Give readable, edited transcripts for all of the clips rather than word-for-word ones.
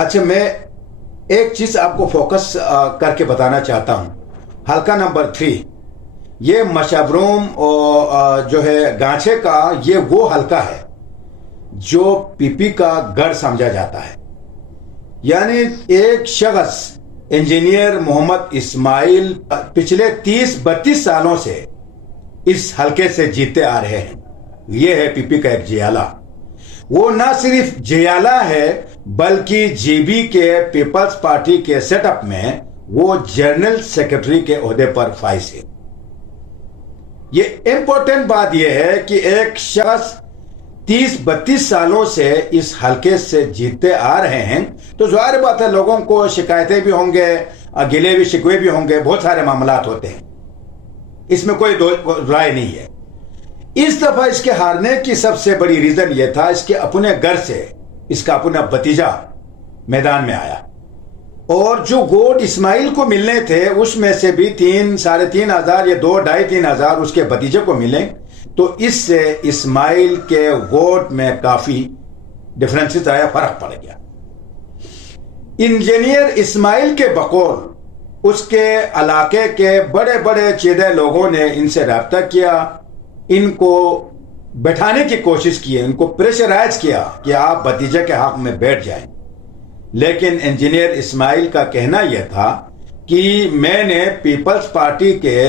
अच्छा, मैं एक चीज आपको फोकस करके बताना चाहता हूं। हल्का नंबर 3, ये मशबरूम और जो है गांछे का, ये वो हल्का है जो पीपी का गढ़ समझा जाता है। यानी एक शख्स इंजीनियर मोहम्मद इस्माइल पिछले 30-32 सालों से इस हलके से जीते आ रहे हैं। ये है पीपी का एक जियाला। वो ना सिर्फ जियाला है बल्कि जीबी के पीपल्स पार्टी के सेटअप में वो जनरल सेक्रेटरी के ओहदे पर फाइज है। ये इंपॉर्टेंट बात यह है कि एक शख्स 30-32 सालों से इस हलके से जीतते आ रहे हैं, तो जाहिर बात है लोगों को शिकायतें भी होंगे, गिले भी शिकवे भी होंगे, बहुत सारे मामलात होते हैं, इसमें कोई राय नहीं है। इस दफा इसके हारने की सबसे बड़ी रीजन यह था, इसके अपने घर से इसका अपना भतीजा मैदान में आया और जो वोट इस्माइल को मिलने थे उसमें से भी 3-3.5 हजार या 2-2.5-3 हजार उसके भतीजे को मिले, तो इससे इस्माइल के वोट में काफी डिफरेंसेस आया, फर्क पड़ गया। इंजीनियर इस्माइल के बकौल उसके इलाके के बड़े बड़े चीदे लोगों ने इनसे राब्ता किया, इनको बैठाने की कोशिश की, इनको प्रेशराइज किया कि आप भतीजे के हक में बैठ जाएं। लेकिन इंजीनियर इस्माइल का कहना यह था कि मैंने पीपल्स पार्टी के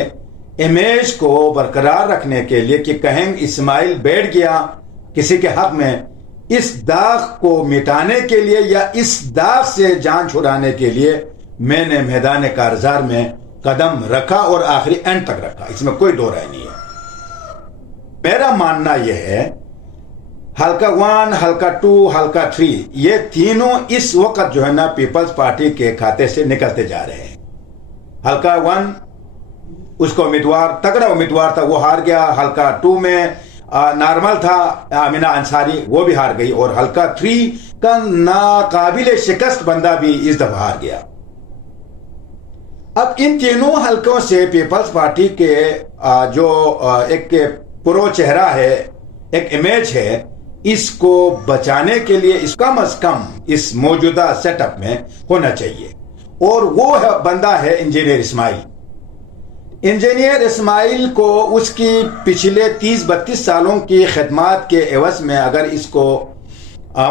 इमेज को बरकरार रखने के लिए कि कहें इस्माइल बैठ गया किसी के हक में, इस दाग को मिटाने के लिए या इस दाग से जान छुड़ाने के लिए मैंने मैदान कारजार में कदम रखा और आखिरी एंड तक रखा। इसमें कोई दो राय नहीं है। मेरा मानना यह है हल्का 1, हल्का 2, हल्का 3 ये तीनों इस वक्त जो है ना पीपल्स पार्टी के खाते से निकलते जा रहे हैं। हल्का 1 उसका उम्मीदवार तगड़ा उम्मीदवार था, वो हार गया। हल्का 2 में नॉर्मल था आमिना अंसारी, वो भी हार गई। और हल्का 3 का नाकाबिले शिकस्त बंदा भी इस दफा हार गया। अब इन तीनों हलकों से पीपल्स पार्टी के जो एक प्रो चेहरा है, एक इमेज है, इसको बचाने के लिए इस कम अज कम इस मौजूदा सेटअप में होना चाहिए, और वो बंदा है इंजीनियर इस्माइल। इंजीनियर इस्माइल को उसकी पिछले 30-32 सालों की खिदमत के एवज में अगर इसको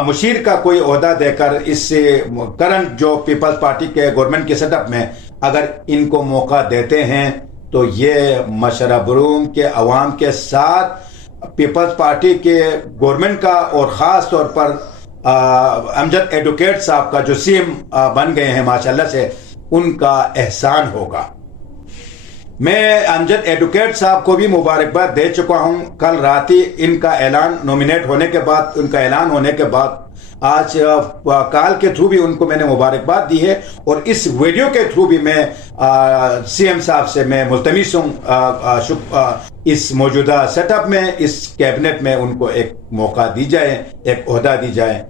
मुशीर का कोई ओहदा देकर इससे करंट जो पीपल्स पार्टी के गवर्नमेंट के सेटअप में अगर इनको मौका देते हैं, तो ये मशरबरूम के अवाम के साथ पीपल्स पार्टी के गवर्नमेंट का और ख़ास तौर पर अमजद एडवोकेट साहब का जो सीएम बन गए हैं माशाल्लाह से, उनका एहसान होगा। मैं अमजद एडवोकेट साहब को भी मुबारकबाद दे चुका हूं। कल रात ही इनका ऐलान नॉमिनेट होने के बाद, उनका ऐलान होने के बाद आज कॉल के थ्रू भी उनको मैंने मुबारकबाद दी है, और इस वीडियो के थ्रू भी मैं सीएम साहब से मैं मुल्तमिस हूँ इस मौजूदा सेटअप में, इस कैबिनेट में उनको एक मौका दी जाए, एक ओहदा दी जाए।